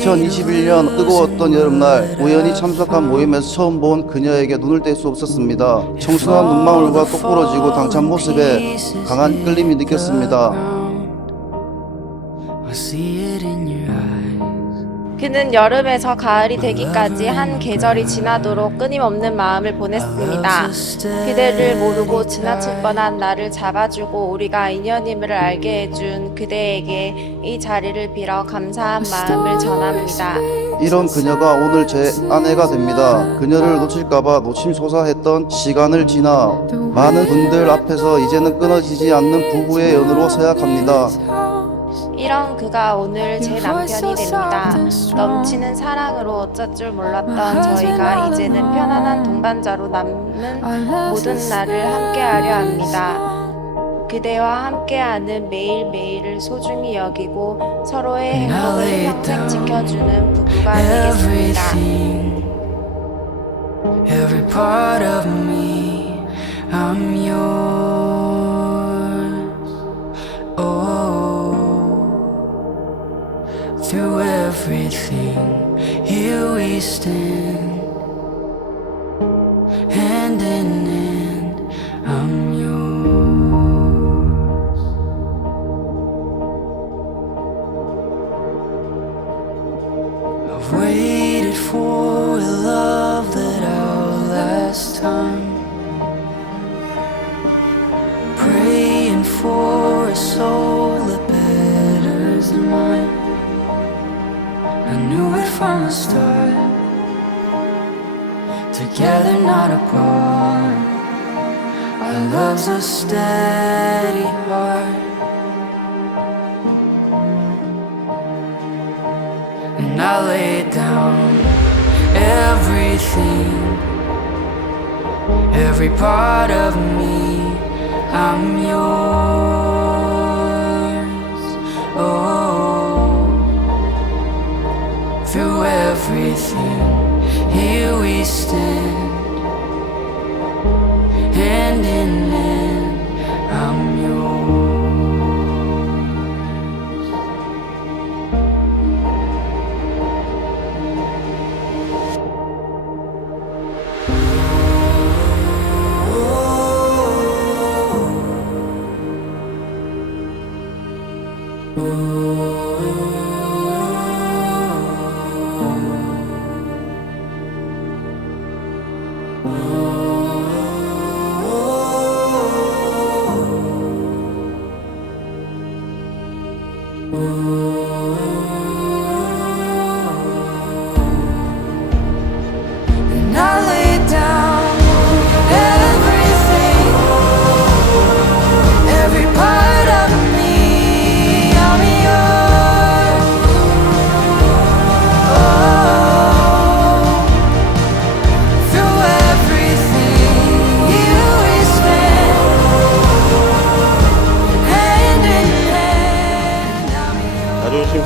2021년 뜨거웠던 여름날 우연히 참석한 모임에서 처음 본 그녀에게 눈을 뗄 수 없었습니다. 청순한 눈망울과 똑부러지고 당찬 모습에 강한 끌림이 느꼈습니다. 그는 여름에서 가을이 되기까지 한 계절이 지나도록 끊임없는 마음을 보냈습니다. 그대를 모르고 지나칠 뻔한 나를 잡아주고 우리가 인연임을 알게 해준 그대에게 이 자리를 빌어 감사한 마음을 전합니다. 이런 그녀가 오늘 제 아내가 됩니다. 그녀를 놓칠까봐 노심초사했던 시간을 지나 많은 분들 앞에서 이제는 끊어지지 않는 부부의 연으로 서약합니다. 이런 그가 오늘 제 남편이 됩니다. 넘치는 사랑으로 어쩔 줄 몰랐던 저희가 이제는 편안한 동반자로 남는 모든 날을 함께하려 합니다. 그대와 함께하는 매일매일을 소중히 여기고 서로의 행복을 평생 지켜주는 부부가 되겠습니다. Every part of me, I'm yours. Through everything, here we stand, hand in hand. I'm knew it from the start. Together, not apart. Our love's a steady heart. And I lay down everything, every part of me. I'm yours. wasted.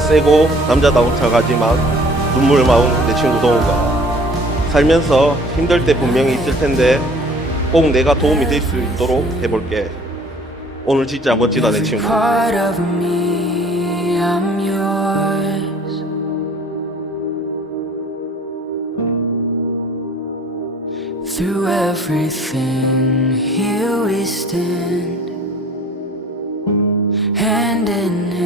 세고 남자다운 척하지만 눈물 마운 내 친구 동우가 살면서 힘들 때 분명히 있을 텐데 꼭 내가 도움이 될 수 있도록 해볼게. 오늘 진짜 멋지다 내 친구. Through everything, here we stand, hand in hand.